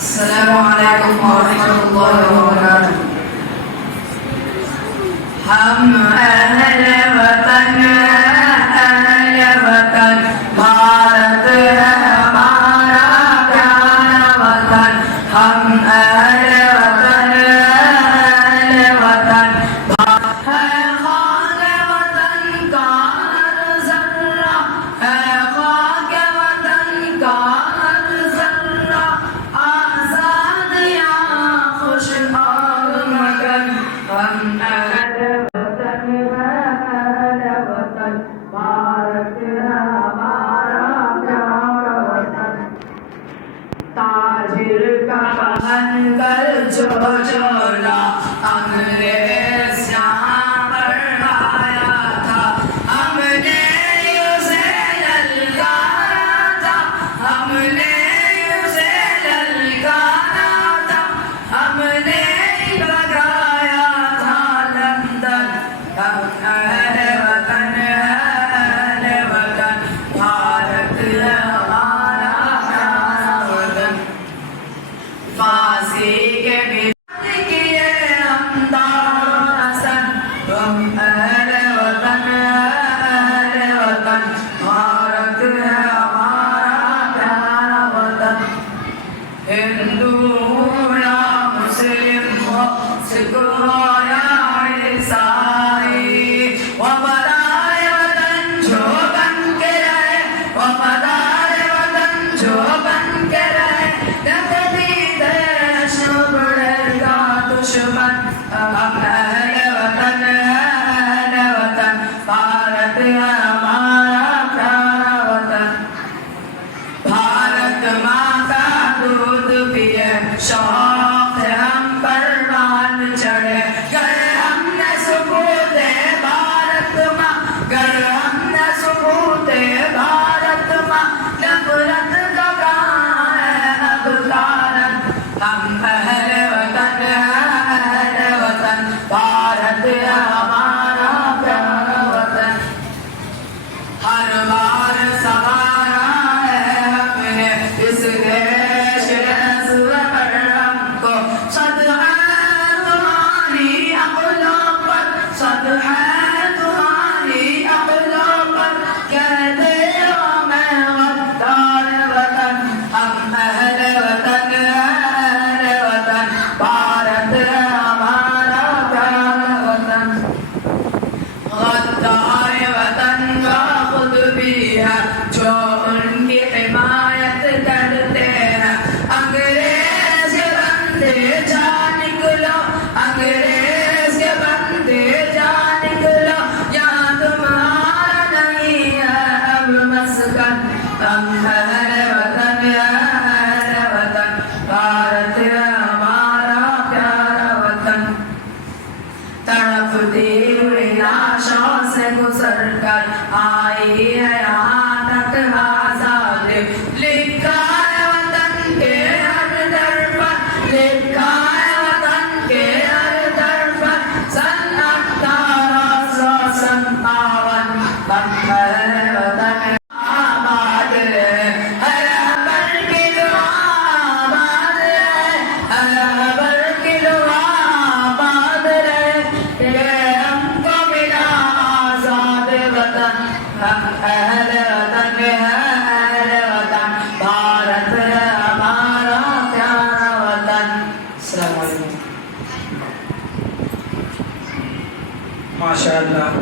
अस्सलामुअलैकुम वरहमतुल्लाहि वबरकातुहू। हम अहले वतन भारत है हमारा प्यारा वतन। हम अहले वतन भारत है खाके वतन का हर जर्रा, है खाके वतन का हर जर्रा। आजाद या खुश और मगन, हम अहले वतन भारत है हमारा प्यारा वतन। ताजिर का पहन कर जो चोला अंग्रेज यहाँ पर आया था, हमने उसे ललकारा था, हमने उसे ललकारा था, हमने भगाया था लंदन। हम अहले वतन भारत है हमारा प्यारा वतन। फांसी के बिना किए हम दारो हसन, हम अहले वतन भारत है हमारा प्यारा वतन। हिंदू हो या मुस्लिम हो, सिख हो या ईसाई, वफादार वतन जो बन के रहे, वफादार वतन जो बन के रहे। न कभी देश बढ़ेगा दुश्मन, हम अहले वतन भारत है हमारा प्यारा वतन। भारत माँ का दूध पिए शौक है हम परवान चढ़े, गर हमने सुकूते भारत माँ, गर हमने सुकूते भारत माँ। नफरत का कहाँ है अब कारण, हम अहले वतन भारत है हमारा प्यारा वतन। हर बार सवारा है हमने इस देश पर हमको, सद है तुम्हारी अक़लों पर, सद है तुम्हारी अक़लों पर। कहते हो मैं गद्दार वतन, हम अहले वतन भारत है हमारा प्यारा वतन। गद्दार वतन का खुद भी है जो उनकी हिमायत करते हैं। अंग्रेज के बंदे जा निकलो, अंग्रेज के बंदे जा निकलो, यहाँ तुम्हारा नहीं है अब मस्कन। हम अहले वतन भारत है हमारा प्यारा वतन। तड़पती हुई लाशों से गुजर कर आई है यहाँ तक आजादी, लिखा है वतन के हर दर पर, लिखा है वतन के हर दर पर। सन 1857 हम अहले वतन आबाद है, हर हबर की दुआ आबाद है, हर हबर की दुआ आबाद रहे। ये हमको मिला आजाद वतन, हम अहले वतन भारत है हमारा प्यारा वतन। अस्सलाम वालेकुम। माशाअल्लाह।